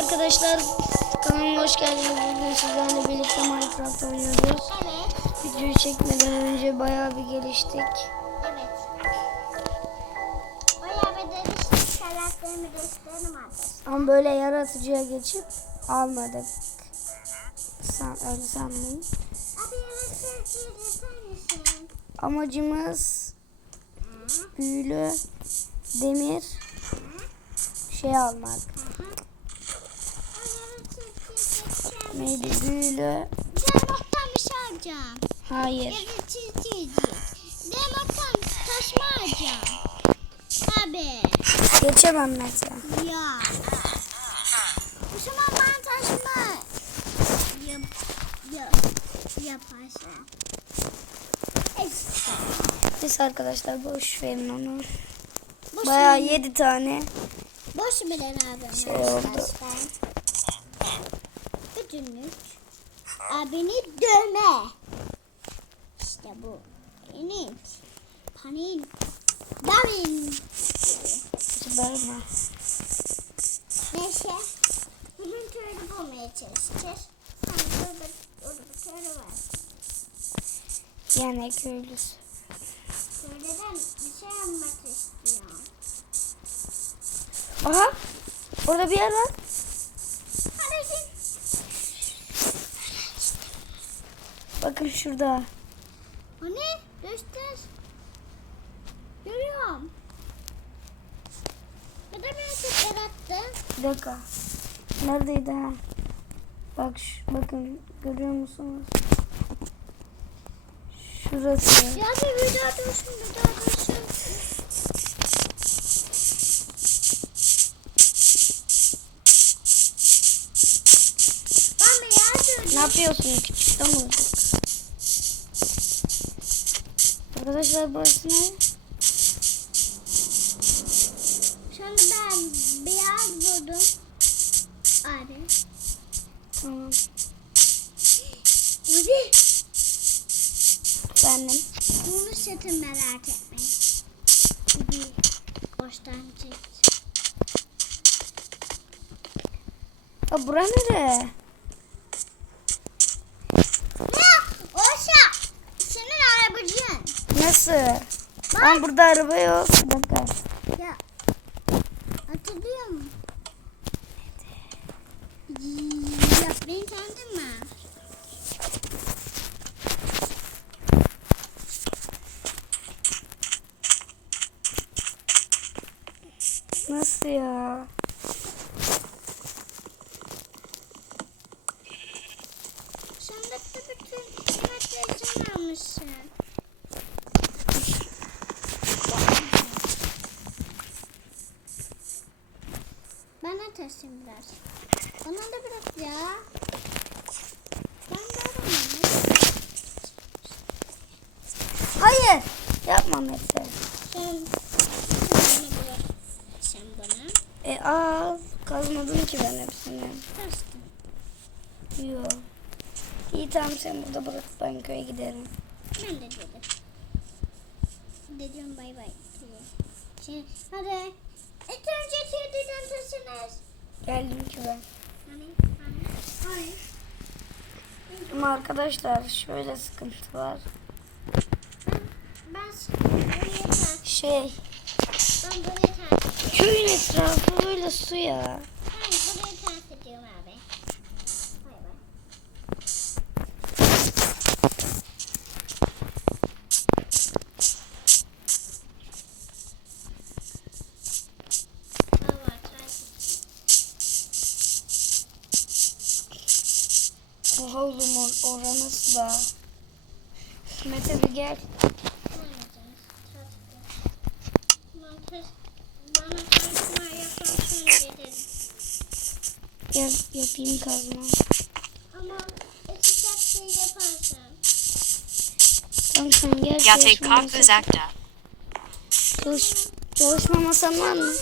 arkadaşlar. Kanalıma hoş geldiniz. Bugün sizlerle birlikte Minecraft oynuyoruz. Evet. Videoyu çekmeden önce bayağı bir geliştik. Evet. Bayağı bir değişik karakterimi gösterelim artık. Ama böyle yaratıcıya geçip almadık. San, öyle sanmayın. Abi mısın? Amacımız büyülü demir şey almak. O Neydi büyülü? Demoktan bir şey alacağım. Hayır. Evet çizgici. Demoktan taşma alacağım. Abi. Geçemem mesela. Ya. O zaman ben taşma yap, yap, yaparsın. İşte. Biz arkadaşlar boş verin onu. Boş Bayağı verin. yedi tane. Boş bilen abim Şey oldu. arkadaşlar. Bütünlük. Abini dövme. İşte bu. Panik. Panik. Davin. Bağırma. Neyse. Bugün köylü bulmaya çalışacağız. Hani orada, orada bir köylü var. Yani köylüsü. Köylüden bir şey almak istiyorum. Aha. Orada bir yer var. Bakın şurada. O ne? Göster. Görüyorum. Da beni çok yarattı. Bir dakika. Neredeydi ha? Bak şu, bakın görüyor musunuz? Şurası. Ya bir daha dursun, bir daha dursun. Ben yer Ne yapıyorsun küçük domuzcuk? Arkadaşlar burası ne? Şimdi ben beyaz buldum. Abi. Tamam. Abi. Benim. Bunu sakın merak etmeyin. Bir boştan çek. Ha bura nere? Nasıl? Lan burada araba yok. Bir dakika. Ya. Hatırlıyor musun? Ya beni tanıdın mı? Nasıl ya? Sandıkta bütün yemekleri sen almışsın. Bana taşın biraz. Bana da bırak ya. Ben de aramam. Hayır. Yapma Mete. Sen, sen bana bırak. Sen bana E al. Kazmadım ki ben hepsini. taştın. Yok. İyi tamam sen burada bırak ben köye giderim. Ben de dedim. Dedim bay bay. diye. Şimdi hadi. İlk önce kediden taşınız. Geldim ki ben. Hani, hani, hani. Ama arkadaşlar şöyle sıkıntı var. Ben Şey ben köyün etrafı böyle su ya. Bana kazma yaparsın dedim. Gel yapayım kazma. Ama ısıtacak şey yaparsın. Tamam sen gel. Çalışma, kalktı masası- zakta. Çalış, çalışma masan var mı?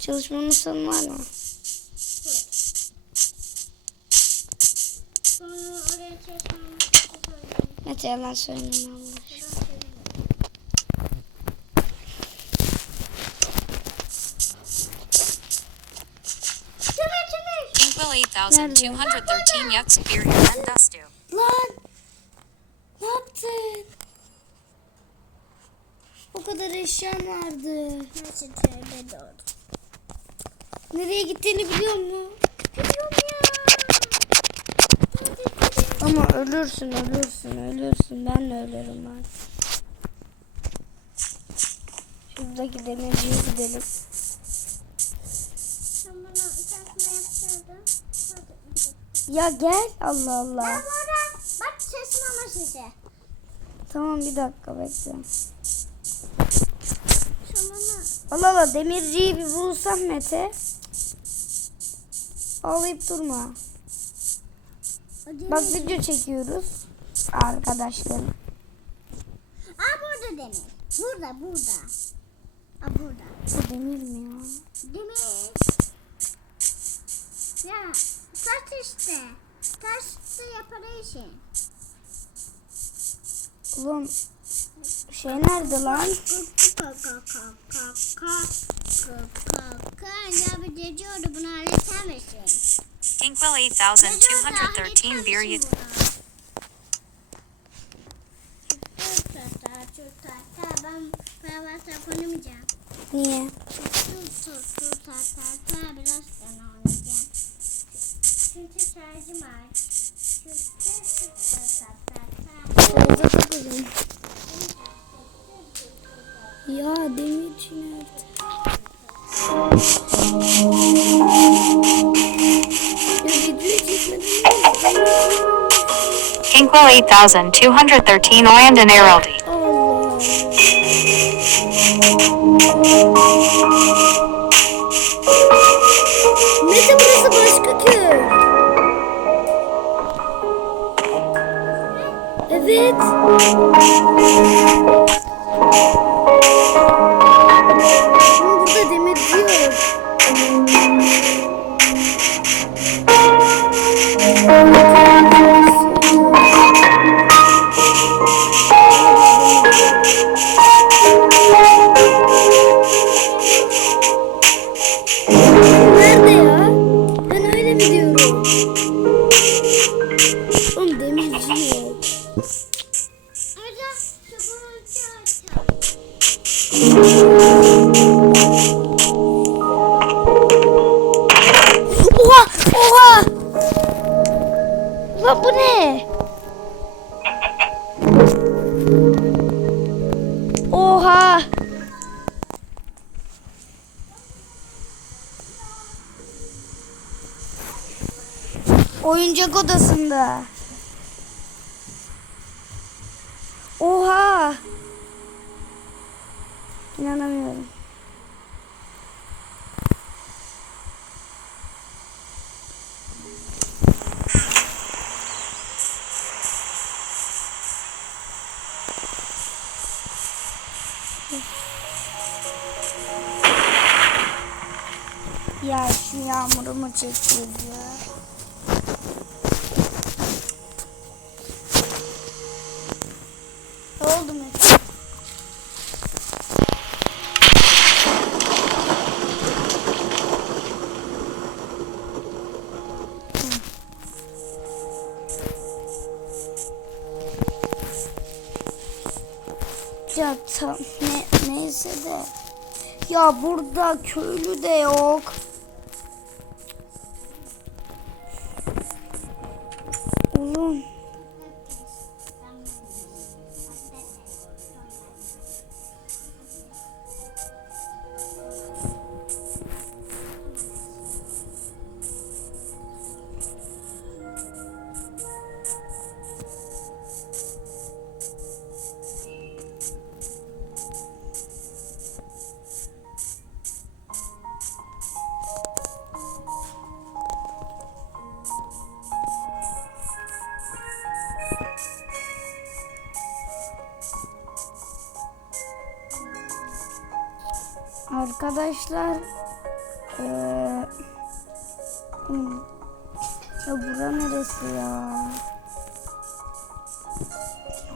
Çalışma masan var mı? Sonra oraya çalışmamı koyacağım. Mete yalan söyleme Allah. 28,213 yet superior Dustu. Lan! Ne yaptın? O kadar eşyan vardı. Nasıl tövbe doğdu? Nereye gittiğini biliyor musun? Biliyorum ya. Ama ölürsün, ölürsün, ölürsün. Ben de ölürüm ben. Şuradaki demirciye gidelim. Ya gel. Allah Allah. burada bak sesim ama size. Tamam bir dakika bekle. Allah Allah demirciyi bir bulsam Mete. Ağlayıp durma. Bak video çekiyoruz. Arkadaşlar. Aa burada demir. Burada burada. Aa burada. Bu demir mi ya? Demir. Ya taş işte. Taş da yapar işi. Ulan şey nerede lan? Ya bir dediyordu bunu halletemesin. Inkwell 8,213 bir. Niye? Oynayacağım. Inkwell 8,213 Oyand and Eraldi. Mete burası başka. Lan bu ne? Oha! Oyuncak odasında. Oha! İnanamıyorum. Yağmurumu çekiyor ya. Ne oldu Mete? Ya tam ne, neyse de. Ya burada köylü de yok. Arkadaşlar hmm, ya bura neresi ya?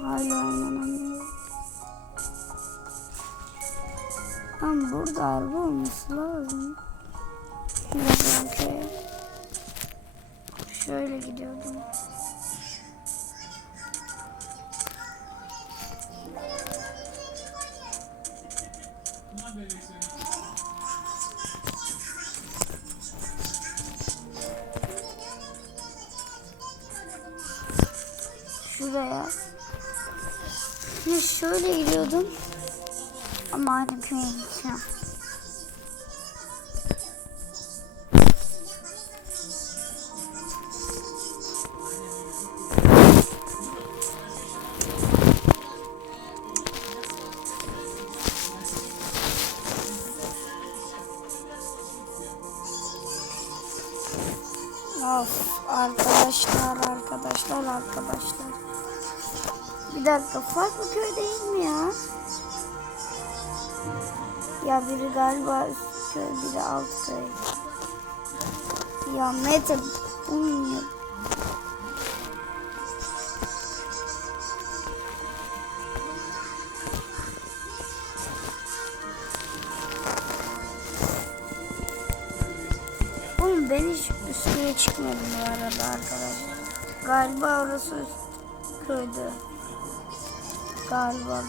Hala inanamıyorum. Tam burada araba olması lazım. Bir dakika. Şöyle gidiyordum. Şuraya. Ya şöyle gidiyordum. Ama aynı köye gideceğim. Of arkadaşlar arkadaşlar arkadaşlar. Bir dakika farklı köy değil mi ya? Ya biri galiba üst köy biri alt köy. Ya Mete bulmuyor. Oğlum ben hiç üstüne çıkmadım bu arada arkadaşlar. Galiba orası üst köydü. Galiba.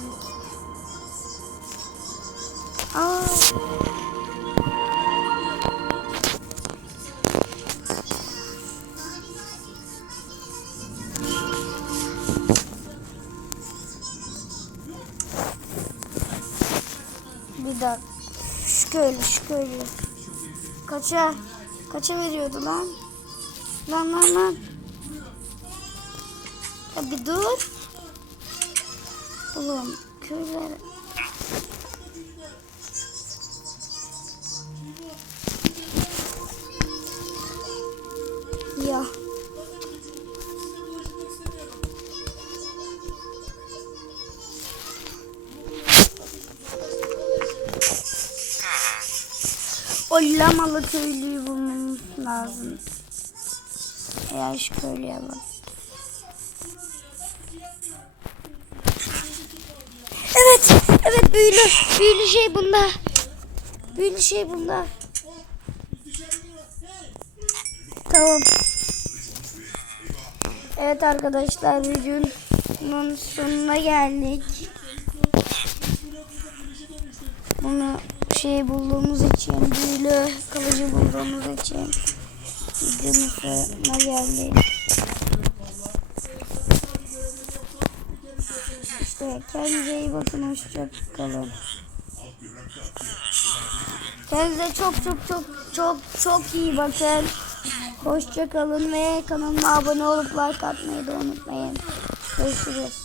Aa. Bir dakika. Şu köylü, şu köylü. Kaça? Kaça veriyordu lan? Lan lan lan. Ya bir dur. Oğlum köyler... Ya. O lamalı köylüyü bulmamız lazım. Eğer şu köylüye bak. Evet, evet büyülü, büyülü şey bunda. Büyülü şey bunda. Tamam. Evet arkadaşlar videonun sonuna geldik. Bunu şey bulduğumuz için, büyülü kılıcı bulduğumuz için videonun sonuna geldik. İşte kendinize iyi bakın, hoşça kalın. Kendinize çok çok çok çok çok iyi bakın. Hoşça kalın ve kanalıma abone olup like atmayı da unutmayın. Görüşürüz.